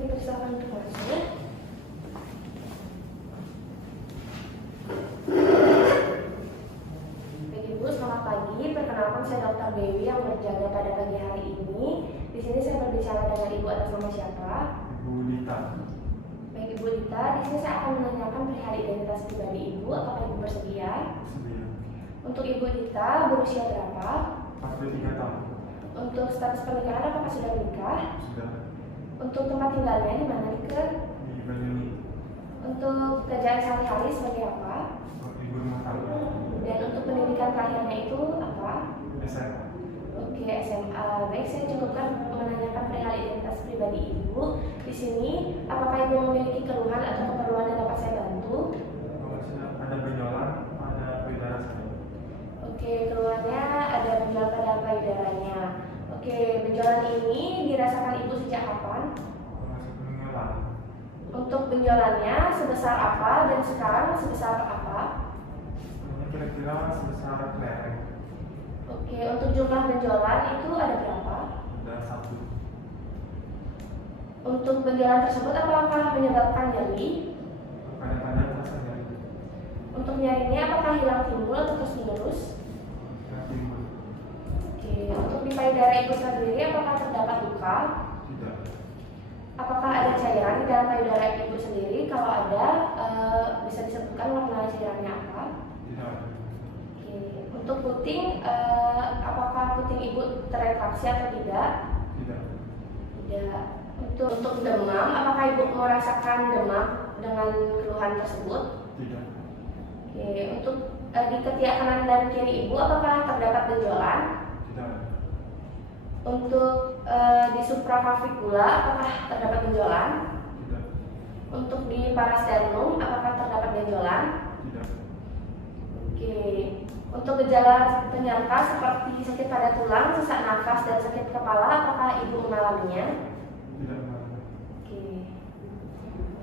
dipersilakan untuk masuk. Baik Ibu, selamat pagi. Perkenalkan saya Dr. Dewi yang berjaga pada pagi hari ini. Di sini saya berbicara dengan Ibu atas nama siapa? Ibu Dita. Baik Ibu Dita, di sini saya akan menanyakan perihal identitas pribadi Ibu. Apakah Ibu bersedia? Sedia. Untuk Ibu Dita, berusia berapa? 43 tahun. Untuk status pernikahan apakah sudah menikah? Sudah. Untuk tempat tinggalnya di mana Ike? Di Banyuwangi. Untuk kerjaan sehari-hari sebagai apa? Ibu rumah tangga. Dan untuk pendidikan terakhirnya itu apa? SMA. Oke, SMA. Baik, saya cukupkan menanyakan perihal identitas pribadi Ibu. Di sini, apakah Ibu memiliki keluhan atau keperluan yang dapat saya bantu? Ada benjolan, ada payudara saya. Oke, keluhannya ada benjolan pada payudaranya. Oke, benjolan ini dirasakan Ibu sejak kapan? Mengulang. Untuk benjolannya sebesar apa dan sekarang sebesar apa? Kira-kira sebesar kelereng. Oke, untuk jumlah benjolan itu ada berapa? Ada 1. Untuk benjolan tersebut apakah menyebabkan nyeri? Kadang-kadang terasa nyeri. Untuk nyerinya apakah hilang timbul atau terus menerus? Tidak timbul. Oke, untuk di payudara Ibu sendiri apakah terdapat luka? Tidak. Apakah ada cairan di dalam payudara Ibu sendiri? Kalau ada, bisa disebutkan warna cairannya apa? Tidak ada. Oke, untuk puting, apakah puting Ibu terretraksi atau tidak? Tidak. Tidak. Untuk demam, apakah Ibu merasakan demam dengan keluhan tersebut? Tidak. Oke, untuk di ketiak kanan dan kiri Ibu apakah terdapat benjolan? Tidak ada. Untuk di supraclavicula apakah terdapat benjolan? Tidak. Untuk di parasternum apakah terdapat benjolan? Tidak. Oke. Untuk gejala penyerta seperti sakit pada tulang, sesak nafas, dan sakit kepala apakah Ibu mengalaminya? Tidak ada. Oke.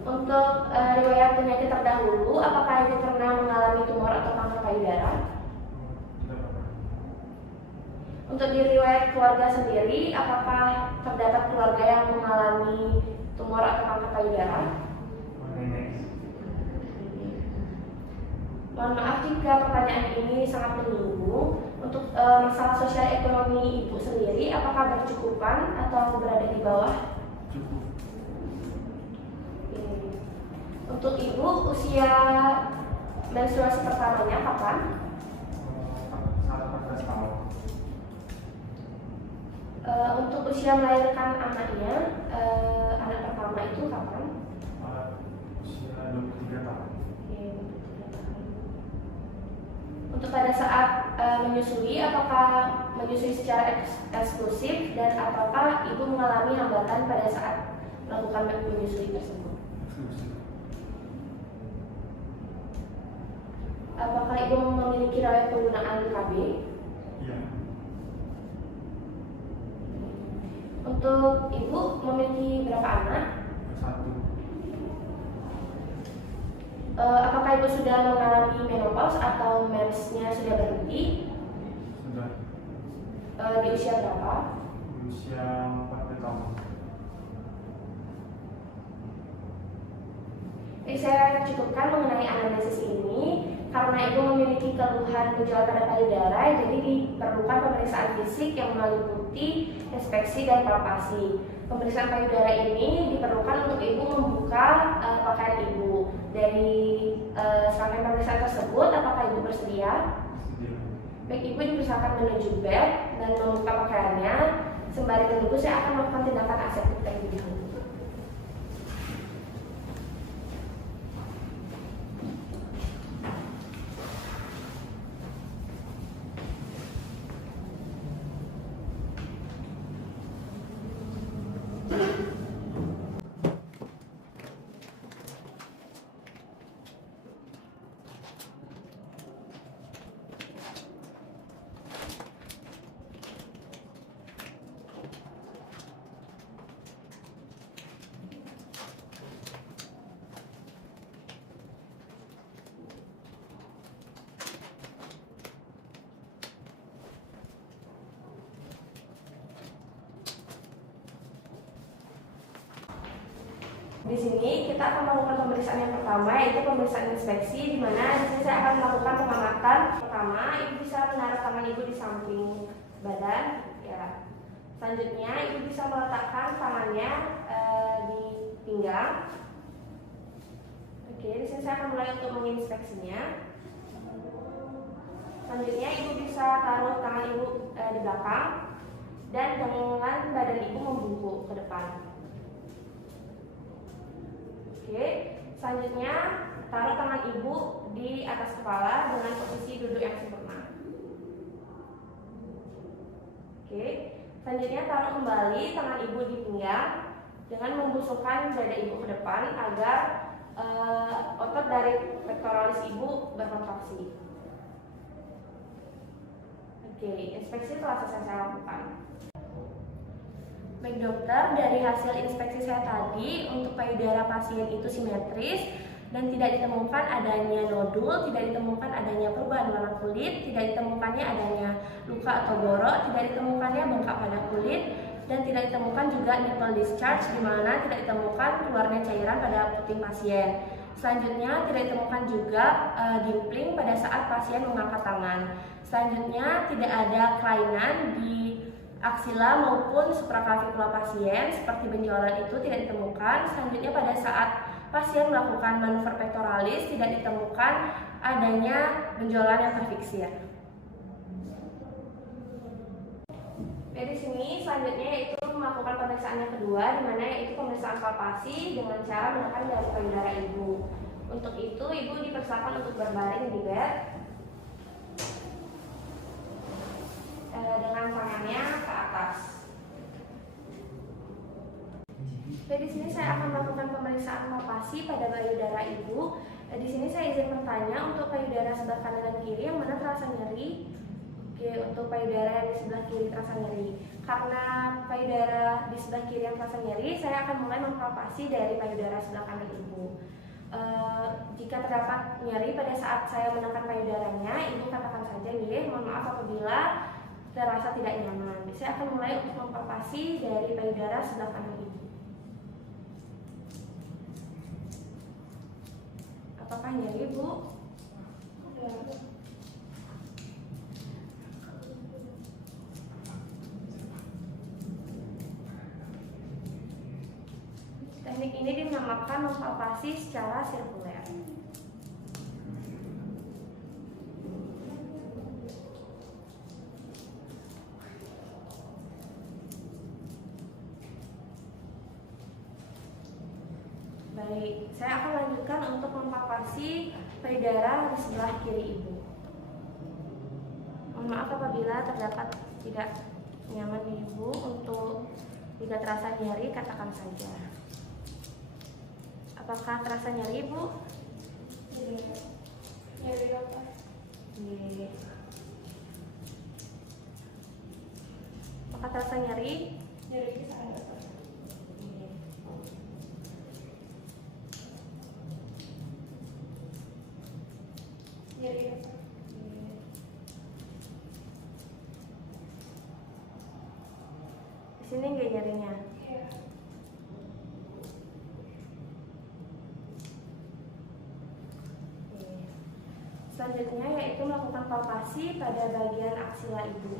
Untuk riwayat penyakit terdahulu, apakah Ibu pernah mengalami tumor atau kanker payudara? Tidak ada. Untuk di riwayat keluarga sendiri, apakah terdapat keluarga yang mengalami tumor atau kanker payudara? Nenek. Mohon maaf jika pertanyaan ini sangat menyinggung. Untuk masalah sosial ekonomi Ibu sendiri, apakah bercukupan atau berada di bawah? Cukup. Untuk Ibu, usia menstruasi pertamanya kapan? Saat 14 tahun. Untuk usia melahirkan anaknya, anak pertama itu kapan? Usia 23 tahun. Oke, 23 tahun. Untuk pada saat menyusui, apakah menyusui secara eksklusif dan apakah Ibu mengalami hambatan pada saat melakukan menyusui tersebut? Eksklusif. Apakah Ibu memiliki riwayat penggunaan KB? Iya. Untuk Ibu memiliki berapa anak? 1. Apakah Ibu sudah mengalami menopause atau mensnya sudah berhenti? Sudah. Di usia berapa? Usia 40 tahun. Jadi saya cukupkan mengenai anamnesis ini karena Ibu memiliki keluhan benjolan pada payudara, jadi diperlukan pemeriksaan fisik yang meliputi inspeksi dan palpasi. Pemeriksaan payudara ini diperlukan untuk Ibu membuka pakaian Ibu. Dari serangkaian pemeriksaan tersebut, apakah Ibu bersedia? Sedia. Baik, Ibu dipersilakan menuju bed dan membuka pakaiannya. Sembari menunggu, saya akan melakukan tindakan aseptik terlebih dahulu. Di sini kita akan melakukan pemeriksaan yang pertama, yaitu pemeriksaan inspeksi, di mana di sini saya akan melakukan pengamatan. Pertama, ibu bisa menaruh tangan ibu di samping badan, ya. Selanjutnya, ibu bisa meletakkan tangannya di pinggang. Oke, di sini saya akan mulai untuk menginspeksinya. Selanjutnya, ibu bisa taruh tangan ibu di belakang dan dengan badan ibu membungkuk ke depan. Oke, selanjutnya taruh tangan ibu di atas kepala dengan posisi duduk yang sempurna. Oke, selanjutnya taruh kembali tangan ibu di pinggang dengan membusungkan dada ibu ke depan agar otot dari pectoralis ibu berkontraksi. Oke, inspeksi telah selesai saya lakukan. Baik dokter, dari hasil inspeksi saya tadi, untuk payudara pasien itu simetris dan tidak ditemukan adanya nodul, tidak ditemukan adanya perubahan warna kulit, tidak ditemukannya adanya luka atau borok, tidak ditemukannya bengkak pada kulit, dan tidak ditemukan juga nipple discharge, di mana tidak ditemukan keluarnya cairan pada puting pasien. Selanjutnya, tidak ditemukan juga dimpling pada saat pasien mengangkat tangan. Selanjutnya, tidak ada kelainan di aksila maupun supraclavicular pasien seperti benjolan itu tidak ditemukan. Selanjutnya, pada saat pasien melakukan manuver pectoralis tidak ditemukan adanya benjolan yang terfiksir. Di sini selanjutnya yaitu melakukan pemeriksaan yang kedua, di mana yaitu pemeriksaan palpasi dengan cara menekan dari payudara ibu. Untuk itu ibu dipersilakan untuk berbaring di bed dengan tangannya ke atas. Di sini saya akan melakukan pemeriksaan palpasi pada payudara ibu. Di sini saya izin bertanya untuk payudara sebelah kanan dan kiri yang mana terasa nyeri. Oke, untuk payudara yang di sebelah kiri terasa nyeri. Karena payudara di sebelah kiri yang terasa nyeri, saya akan mulai mempalpasi dari payudara sebelah kanan ibu. Jika terdapat nyeri pada saat saya menekan payudaranya, ibu katakan saja ya, mohon maaf apabila terasa tidak nyaman. Saya akan mulai untuk mempalpasi dari payudara sebelah kanan ibu. Apakah nyeri, Bu? Teknik ini dinamakan mempalpasi secara sirkuler. Baik, saya akan lanjutkan untuk mempalpasi payudara di sebelah kiri ibu. Mohon maaf apabila terdapat tidak nyaman di ibu. Untuk jika terasa nyeri, katakan saja. Apakah terasa nyeri, Bu? Nyeri apa? Apakah terasa nyeri? Nyeri sangat. Nyeri apa? Di sini nggak nyerinya? Iya. Selanjutnya yaitu melakukan palpasi pada bagian aksila ibu.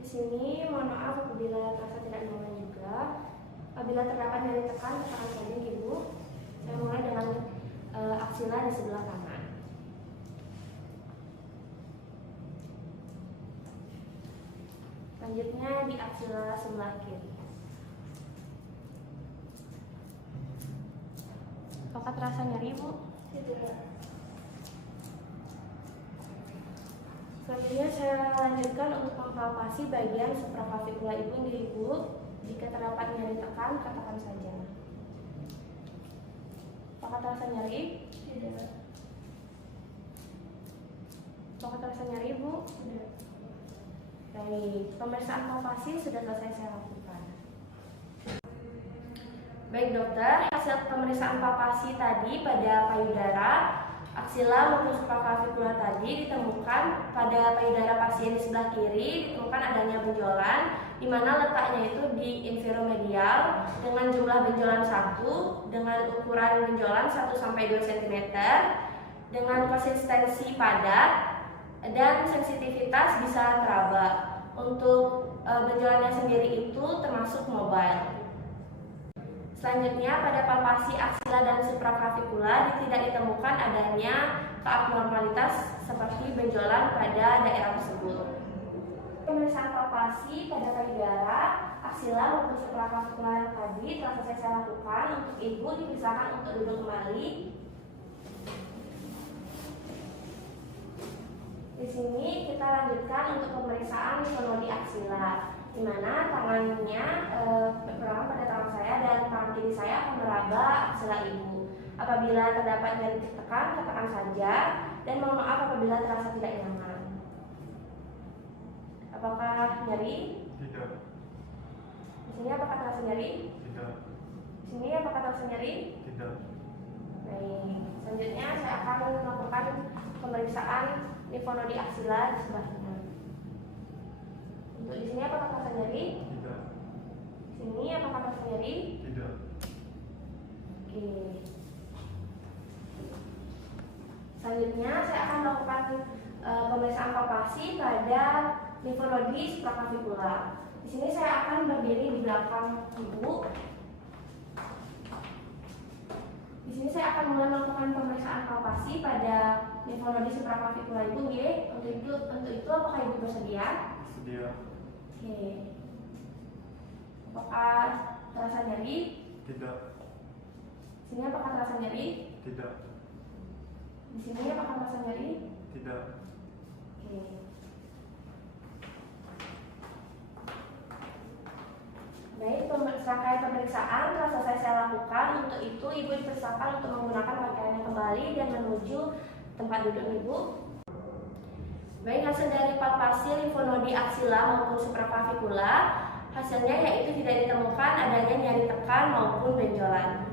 Di sini mohon maaf apabila terasa tidak nyaman juga. Apabila terdapat nyeri tekan, tekan saja ibu. Saya mulai dengan aksila di sebelah kanan. Selanjutnya di aksila sebelah kiri. Apakah terasa nyeri, Bu? Tidak. Selanjutnya saya lanjutkan untuk mempalpasi bagian supraclavicular ibu. Jika terdapat nyeri tekan, katakan saja. Apakah terasa nyeri? Tidak. Apakah terasa nyeri, Bu? Tidak. Baik, pemeriksaan palpasi sudah selesai saya lakukan. Baik dokter, hasil pemeriksaan palpasi tadi pada payudara aksila maupun supraclavicular tadi ditemukan pada payudara pasien di sebelah kiri, ditemukan adanya benjolan di mana letaknya itu di inferomedial dengan jumlah benjolan 1 dengan ukuran benjolan 1 sampai 2 cm dengan konsistensi padat dan sensitivitas bisa teraba. Untuk benjolannya sendiri itu termasuk mobile. Selanjutnya, pada palpasi aksila dan supraclavicular tidak ditemukan adanya keabnormalitas seperti benjolan pada daerah tersebut. Pemeriksaan palpasi pada payudara, aksila maupun supraclavicular tadi telah selesai saya lakukan. Untuk ibu dipersilakan untuk duduk kembali. Di sini kita lanjutkan untuk pemeriksaan nodi aksila, di mana tangannya berpegang pada tangan saya dan tangan kiri saya akan meraba aksila ibu. Apabila terdapat nyeri tertekan, katakan saja, dan mohon maaf apabila terasa tidak nyaman. Apakah nyeri? Tidak. Di sini apakah terasa nyeri? Tidak. Di sini apakah terasa nyeri? Tidak. Baik, selanjutnya saya akan melakukan pemeriksaan nodi aksila di sebelahnya. Untuk di sini apakah terasa nyeri? Tidak. Di sini apakah terasa nyeri? Tidak. Oke. Selanjutnya saya akan melakukan pemeriksaan palpasi pada nodi supraclavicular. Di sini saya akan berdiri di belakang ibu. Di sini saya akan mulai melakukan pemeriksaan palpasi pada nodi supraclavicular ibu. Untuk itu apakah ibu bersedia? Sedia. Oke. Apakah terasa nyeri? Tidak. Di sini apakah terasa nyeri? Tidak. Di sini apakah terasa nyeri? Tidak. Oke. Baik, serangkaian pemeriksaan telah selesai saya lakukan. Untuk itu, ibu dipersilakan untuk menggunakan pakaiannya kembali dan menuju tempat duduk ibu. Baik, hasil dari palpasi limfonodi aksila maupun supraclavicular, hasilnya yaitu tidak ditemukan adanya nyeri tekan maupun benjolan.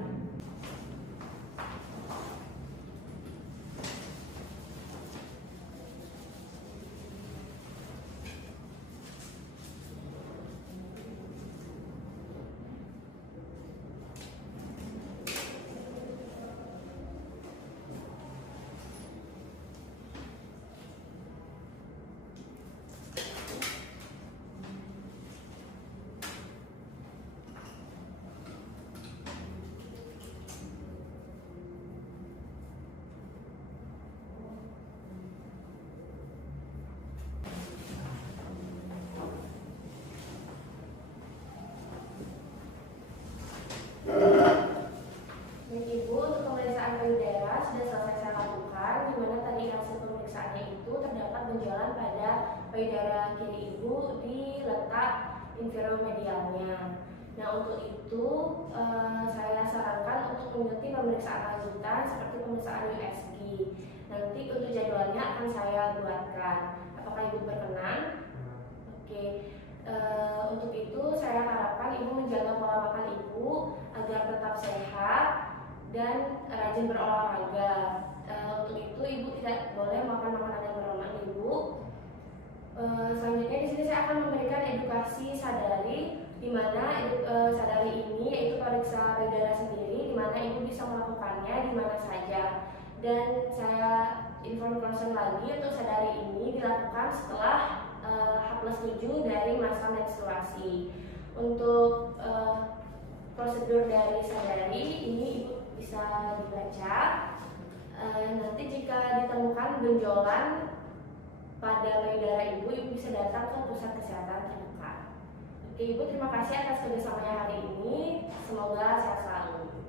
Ibu, untuk pemeriksaan payudara sudah selesai saya lakukan, di mana tadi hasil pemeriksaannya itu terdapat benjolan pada payudara kiri ibu di letak inferomedialnya. Nah, untuk itu saya sarankan untuk mengikuti pemeriksaan lanjutan seperti pemeriksaan USG. Nanti untuk jadwalnya akan saya buatkan. Apakah ibu berkenan? Oke. Untuk itu saya harapkan ibu menjaga pola makan ibu agar tetap sehat dan rajin berolahraga. Untuk itu ibu tidak boleh makan makanan yang berlemak ibu. Selanjutnya di sini saya akan memberikan edukasi sadari, di mana sadari ini yaitu periksa payudara sendiri, di mana ibu bisa melakukannya di mana saja. Dan saya informasi lagi untuk sadari ini dilakukan setelah H+7 dari masa menstruasi. Untuk prosedur dari sadari ini ibu bisa dibaca. Nanti jika ditemukan benjolan pada payudara ibu, ibu bisa datang ke pusat kesehatan terdekat. Oke, ibu terima kasih atas kerjasamanya hari ini. Semoga sehat selalu.